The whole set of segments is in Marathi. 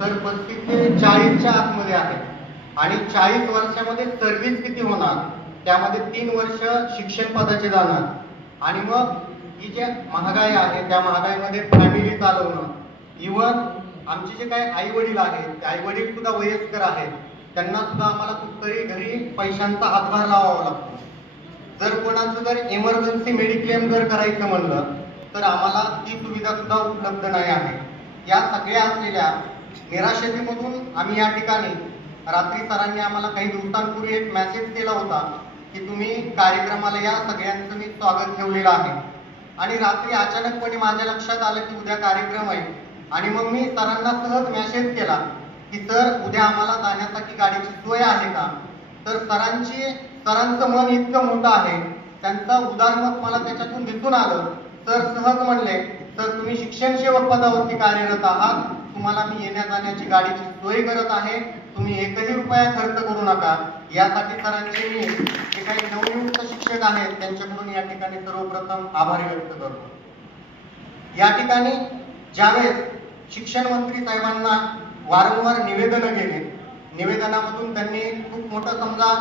तर 35 ते 40च्या आतमध्ये आहे आणि 40 वर्षामध्ये सर्व्हिस किती होणार, त्यामध्ये 3 वर्ष शिक्षण पदाचे जाणार आणि मग ही जे महागाई आहे त्या महागाईमध्ये फॅमिली चालवणं, इव्हन आमचे जे काही आई वडील आहेत ते आई वडील सुद्धा वयस्कर आहेत, त्यांना सुद्धा आम्हाला कुठतरी घरी पैशांचा हातभार लावावा लागतो. जर कोणाचं जर इमर्जन्सी मेडिक्लेम जर करायचं म्हणलं तर आम्हाला ती सुविधा सुद्धा उपलब्ध नाही आहे. या सगळ्या असलेल्या निराशेतीमधून आम्ही या ठिकाणी रात्री सरांनी आम्हाला काही दिवसांपूर्वी एक मेसेज केला होता की तुम्ही कार्यक्रमाला या, सगळ्यांचं मी स्वागत ठेवलेलं आहे. आणि रात्री अचानकपणे माझ्या लक्षात आलं की उद्या कार्यक्रम आहे आणि मग मी सरांना सहज मेसेज केला की सर उद्या आम्हाला जाण्यासाठी गाडीची सोय आहे का. तर सरांचं मन इतकं मोठं आहे, त्यांचा उदारमत मला त्याच्यातून दिसून आलं. सर सहज म्हणले, तर तुम्ही शिक्षण सेवक पदावरती कार्यरत आहात, तुम्हाला मी येण्या जाण्याची गाडीची सोय करत आहे, तुम्ही एकही रुपया खर्च करू नका. यासाठी सरांचे मी जे काही नवनियुक्त शिक्षक आहेत त्यांच्याकडून या ठिकाणी सर्वप्रथम आभार व्यक्त करतो. या ठिकाणी ज्यावेळेस शिक्षण मंत्री साहेबांना वारंवार निवेदनं गेले, निवेदनामधून त्यांनी खूप मोठं समजा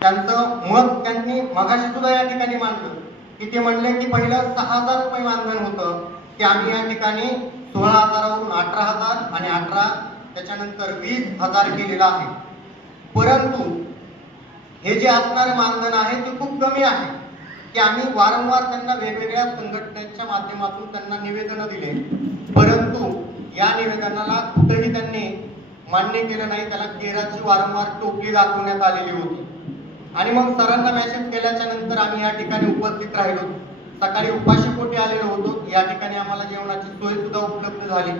त्यांचं मत त्यांनी मगाशी सुद्धा या ठिकाणी मांडलं की ते म्हणले की पहिलं 6,000 रुपये मानधन होतं की आम्ही या ठिकाणी 16,000वरून 18,000 आणि 18 त्याच्यानंतर 20,000 केलेलं आहे. परंतु हे जे असणारे मानधन आहे ते खूप कमी आहे की आम्ही वारंवार त्यांना वेगवेगळ्या संघटनेच्या माध्यमातून त्यांना निवेदनं दिले, परंतु या निवेदनाला कुठेही त्यांनी मान्य केलं नाही. त्याला केराची वारंवार टोपली दाखवण्यात आलेली होती. आणि मग सरांना मेसेज केल्याच्या नंतर आम्ही या ठिकाणी उपस्थित राहिलो. सकाळी उपाशी पोटी आलेलो होतो. या ठिकाणी आम्हाला जेवणाची सोय सुद्धा उपलब्ध झाली.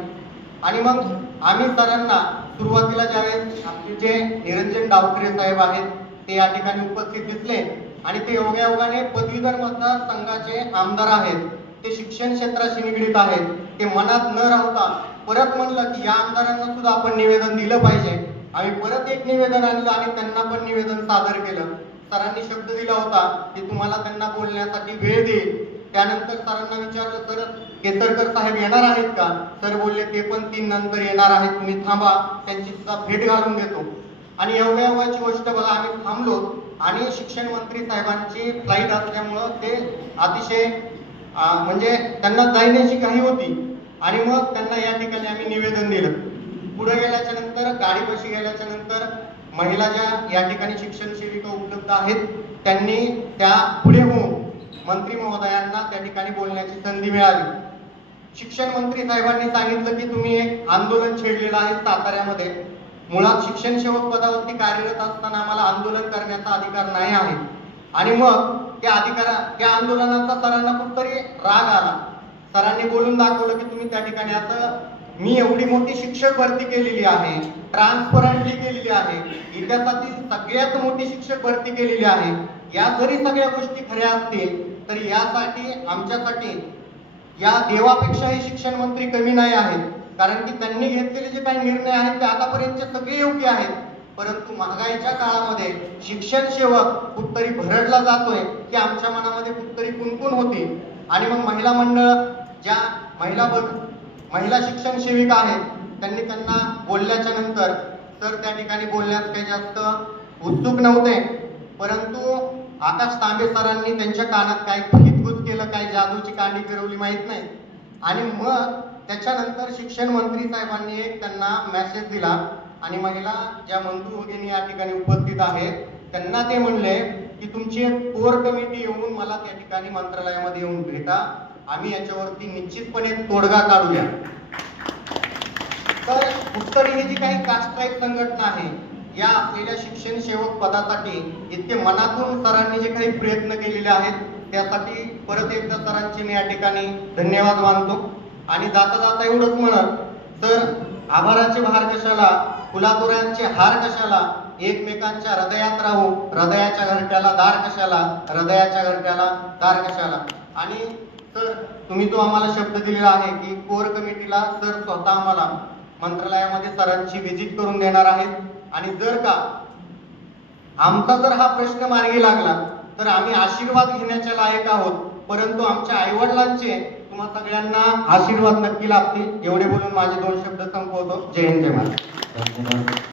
आणि मग आम्ही सरांना सुरुवातीला ज्यावेळेस आपले जे निरंजन डावखरे साहेब आहेत ते या ठिकाणी उपस्थित दिसले आणि ते योगायोगाने पदवीधर मतदारसंघाचे आमदार आहेत, ते शिक्षण क्षेत्राशी निगडीत आहेत, ते मनात न राहता परत म्हणलं की या आमदारांना सुद्धा आपण निवेदन दिलं पाहिजे. आम्ही परत एक निवेदन आणलं आणि त्यांना पण निवेदन सादर केलं. सरांनी शब्द दिला होता की तुम्हाला त्यांना बोलण्यासाठी वेळ देईल. त्यानंतर सरांना विचारलं, सर केसरकर साहेब येणार आहेत का. सर बोलले ते पण 3 नंतर येणार आहेत, तुम्ही थांबा, त्यांची सुद्धा भेट घालून देतो. आणि योगायोगाची गोष्ट बघा, आम्ही थांबलो आणि शिक्षण मंत्री साहेबांची फ्लाईट असल्यामुळं ते अतिशय म्हणजे त्यांना जाण्याची घाई होती आणि मग त्यांना या ठिकाणी आम्ही निवेदन दिलं. पुढे गेल्याच्या नंतर गाडीपाशी गेल्याच्या नंतर महिला ज्या या ठिकाणी शिक्षण सेविका उपलब्ध आहेत त्यांनी त्या पुढे होऊन मंत्री महोदयांना त्या ठिकाणी बोलण्याची संधी मिळाली. शिक्षण मंत्री साहेबांनी सांगितलं की तुम्ही एक आंदोलन छेडलेलं आहे साताऱ्यामध्ये. मुळात शिक्षण सेवक पदावरती कार्यरत असताना आम्हाला आंदोलन करण्याचा अधिकार नाही आहे. आणि मग त्या आंदोलनाचा सरांना कुठतरी राग आला. सरांनी बोलून दाखवलं की तुम्ही त्या ठिकाणी असं, मी एवढी मोठी शिक्षक भरती केलेली आहे, ट्रान्सपरंटली केलेली आहे, इतिहासातील सगळ्यात मोठी शिक्षक भरती केलेली आहे, या जरी सगळ्या गोष्टी खऱ्या असतील तर यासाठी आमच्यासाठी या देवापेक्षाही शिक्षण मंत्री कमी नाही आहेत. कारण की त्यांनी घेतलेले जे काही निर्णय आहेत ते आतापर्यंतचे सगळे योग्य आहेत. परंतु महागाईच्या काळामध्ये शिक्षण सेवक कुठतरी भरडला जातोय की आमच्या मनामध्ये कुठतरी कुणकुण होती. आणि मग महिला मंडळ, ज्या महिला शिक्षण सेविका आहेत त्यांनी त्यांना बोलल्याच्या नंतर तर त्या ठिकाणी बोलण्यात काही जास्त उत्सुक नव्हते. परंतु आकाश तांबे सरांनी त्यांच्या कानात काय हितगुज केलं, काय जादूची कांडी फिरवली माहित नाही. आणि मग त्याच्यानंतर शिक्षण मंत्री साहेबांनी एक त्यांना मेसेज दिला आणि महिला ज्या मंजू भगिनी या ठिकाणी उपस्थित आहेत त्यांना ते म्हणले की तुमची एक कोर कमिटी येऊन मला त्या ठिकाणी मंत्रालयामध्ये येऊन भेटा, आम्ही याच्यावरती निश्चितपणे तोडगा काढूया. तर कुठतरी ही जी काही कास्ट्राईट संघटना आहे या असलेल्या शिक्षण सेवक पदासाठी इतके मनातून सरांनी जे काही प्रयत्न केलेले आहेत त्यासाठी परत एकदा सरांचे मी या ठिकाणी धन्यवाद मानतो. आणि जाता जाता एवढंच म्हणत, तर आभाराचे भार कशाला, फुलातोऱ्यांचे हार कशाला, एकमेकांच्या हृदयात राहू, हृदयाच्या घरट्याला दार कशाला, हृदयाच्या घरट्याला दार कशाला. आणि सर तुम्ही जो आम्हाला शब्द दिलेला आहे की कोर कमिटीला सर स्वतः आम्हाला मंत्रालयामध्ये सरांची व्हिजिट करून देणार आहेत. आणि जर का आमचा जर हा प्रश्न मार्गी लागला तर आम्ही आशीर्वाद घेण्याच्या लायक आहोत. परंतु आमच्या आईवडिलांचे तुम्हा सगळ्यांना आशीर्वाद नक्की लाभतील. एवढे बोलून माझे 2 शब्द संपवतो. जय हिंद, जय महाराष्ट्र. धन्यवाद.